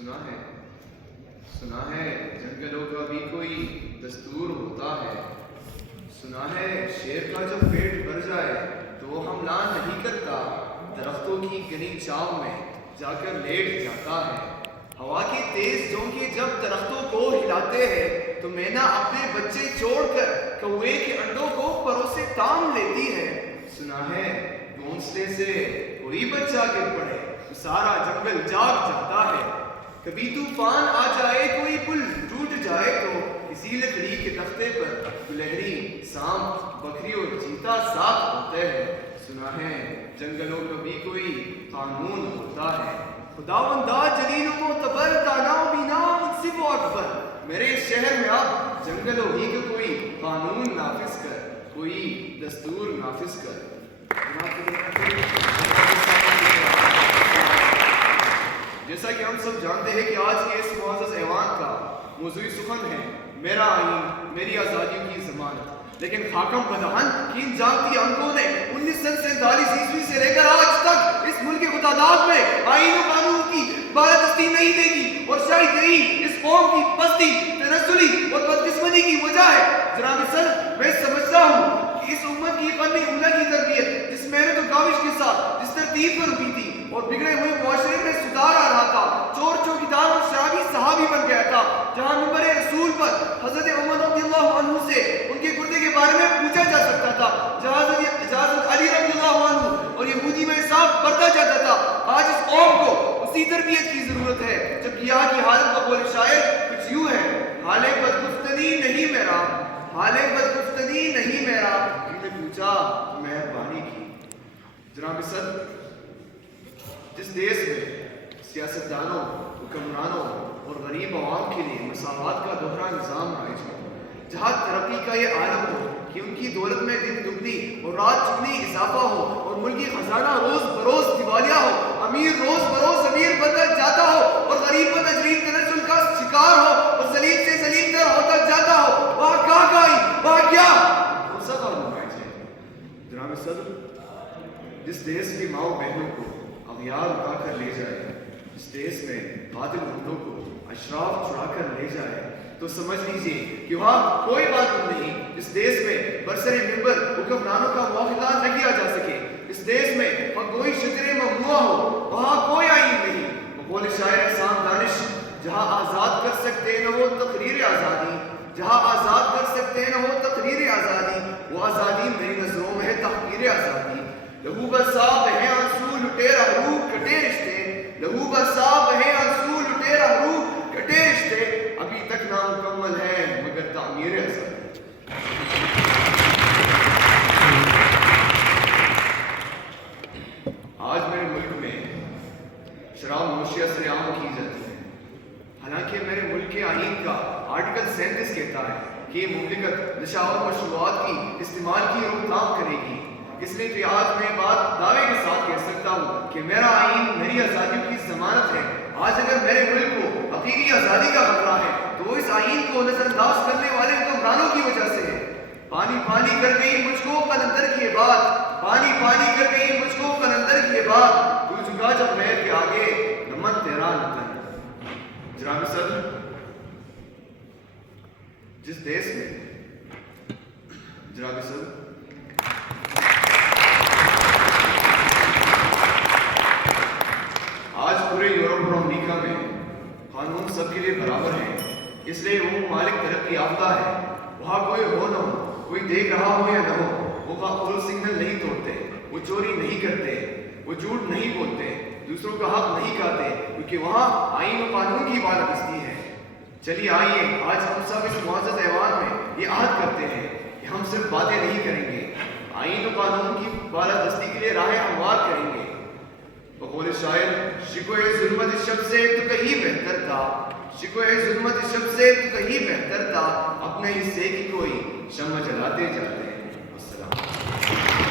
سنا ہے جنگلوں کا بھی کوئی دستور ہوتا ہے. سنا ہے شیر کا جب پیٹ بھر جائے تو وہ حملہ نہیں کرتا, درختوں کی گھنی چھاؤں میں جا کر لیٹ جاتا ہے. ہوا کے تیز جھونکے جب درختوں کو ہلاتے ہیں تو مینا اپنے بچے چھوڑ کر کوے کے انڈوں کو پروں سے تام لیتی ہے. سنا ہے گھونسلے سے کوئی بچہ گر پڑے تو سارا جنگل جاگ جاتا ہے. کبھی طوفان آ جائے, کوئی پل ٹوٹ جائے تو کسی لکڑی کے تختے پر گلہری, سانپ, بکری اور چیتا ساتھ ہوتے ہیں. سنا ہے جنگلوں کا بھی کوئی قانون ہوتا ہے. خداوندہ جلیل و معتبر, دانا و بینا, منصف و اکبر, میرے شہر میں اب جنگلوں ہی کا کوئی قانون نافذ کر, کوئی دستور نافذ کر. جیسا کہ ہم سب جانتے ہیں کہ آج کے اس معزز ایوان کا موضوع سخن ہے میرا آئین میری آزادیوں کی ضمانت. لیکن حاکم بدہن کی ان جانتی آنکھوں نے 1947 عیسوی سے لے کر آج تک اس ملک کے متعدد میں آئین و قانون کی بالادستی نہیں دیکھی, اور شاید یہی اس قوم کی پستی, تنزلی اور بدقسمتی کی وجہ ہے. جناب سر, میں سمجھتا ہوں کہ اس امت کی قومی اولیاء کی تربیت جس محنت و کاوش کے ساتھ جس ترتیب پر ہوئی تھی اور بگڑے ہوئے معاشرے میں سدھار آ رہا تھا, چور چوکیدار اور شرابی صحابی بن گیا تھا, جہاں منبر رسول پر حضرت عمر رضی اللہ عنہ سے ان کے گردے کے بارے میں پوچھا جا سکتا تھا, جہاں حضرت علی رضی اللہ عنہ اور یہودی میں حساب بڑھتا جاتا تھا. آج اس قوم کو اسی تربیت کی ضرورت ہے, جبکہ یہاں کی حالت بقول شاعر کچھ یوں ہے. حال بدگفتنی نہیں میرا, حال بدگفتنی نہیں میرا, ہم نے پوچھا مہربانی کی. جناب صدر, جس دیش میں سیاستدانوں, حکمرانوں اور غریب عوام کے لیے مساوات کا دوہرا نظام رائج ہو, جہاں ترقی کا یہ عالم ہو کہ ان کی دولت میں دن دگنی اور رات چگنی اضافہ ہو, اور ملکی خزانہ روز بروز دیوالیہ ہو, امیر روز بروز امیر بنتا جاتا ہو, اور غریب و تجریب تنزل کا شکار ہو, اور ذلیل سے ذلیل تر ہوتا جاتا ہو, وہاں کیا گائی, وہاں کیا کون سا قانون رائج ہے. جناب صدر, جس دیش کی ماؤں بہنوں کو اغیار اٹھا کر لے جائے, جس دیش میں قاتل گنڈوں کو اشراف چھڑا کر لے جائے, تو سمجھ لیجئے کہ وہاں کوئی قانون نہیں. اس دیش میں برسر ممبر حکمرانوں کا مواخذہ نہ کیا جا سکے, اس دیش میں کوئی شجر ممنوع ہو, وہاں کوئی آئین نہیں. بقول شاعر احسان دانش, جہاں آزاد کر سکتے نہ ہو تقریر آزادی, جہاں آزاد کر سکتے نہ ہو تقریر آزادی, وہ آزادی میری نظروں میں ہے تحقیر آزادی. لہو برسا بہے آنسو لٹیرا روح کٹے رشتے, لہو برسا بہے آنسو لٹیرا روح کٹے رشتے, ابھی تک نامکمل ہے مگر تعمیر آزادی. آج میرے ملک میں شراب نوشیاں سے عام کی جاتی ہے, حالانکہ میرے ملک کے آئین کا آرٹیکل 37 کہتا ہے کہ یہ مملکت نشہ اور مشروبات کی استعمال کی روک تھام کرے گی. اس لیے کہ آج میں بات دعوے کے ساتھ کہہ سکتا ہوں کہ میرا آئین میری آزادیوں کی ضمانت ہے. آج اگر میرے ملک کو حقیقی آزادی کا خطرہ ہے تو وہ اس آئین کو نظر انداز کرنے والے حکمرانوں کی وجہ سے ہے. پانی پانی کر گئی مجھ کو قلندر کی بات, پانی پانی کر گئی مجھ کو قلندر کی بات, تو جھکا جب غیر کے آگے نمن تیرا نتن. جناب صدر, جس دیش میں جناب صدر آج پورے یورپ اور امریکہ میں قانون سب کے لیے برابر ہے, اس لیے وہ ممالک ترقی یافتہ ہے. وہاں کوئی ہو نہ ہو, کوئی دیکھ رہا ہو یا نہ ہو, وہ پول سگنل نہیں توڑتے, وہ چوری نہیں کرتے, وہ جھوٹ نہیں بولتے, دوسروں کا حق نہیں کھاتے, کیونکہ وہاں آئین و قانون کی بالادستی ہے. چلیے آئیے آج ہم سب اس معزز ایوان میں یہ عہد کرتے ہیں کہ ہم صرف باتیں نہیں کریں گے, آئین و قانون کی بالادستی کے لیے راہیں ہموار کریں گے. بقول شاعر, شکوے ظلمت شب سے تو کہیں بہتر تھا, شکوے ظلمت شب سے تو کہیں بہتر تھا, اپنے حصے کی کوئی شمع جلاتے جاتے ہیں. السلام.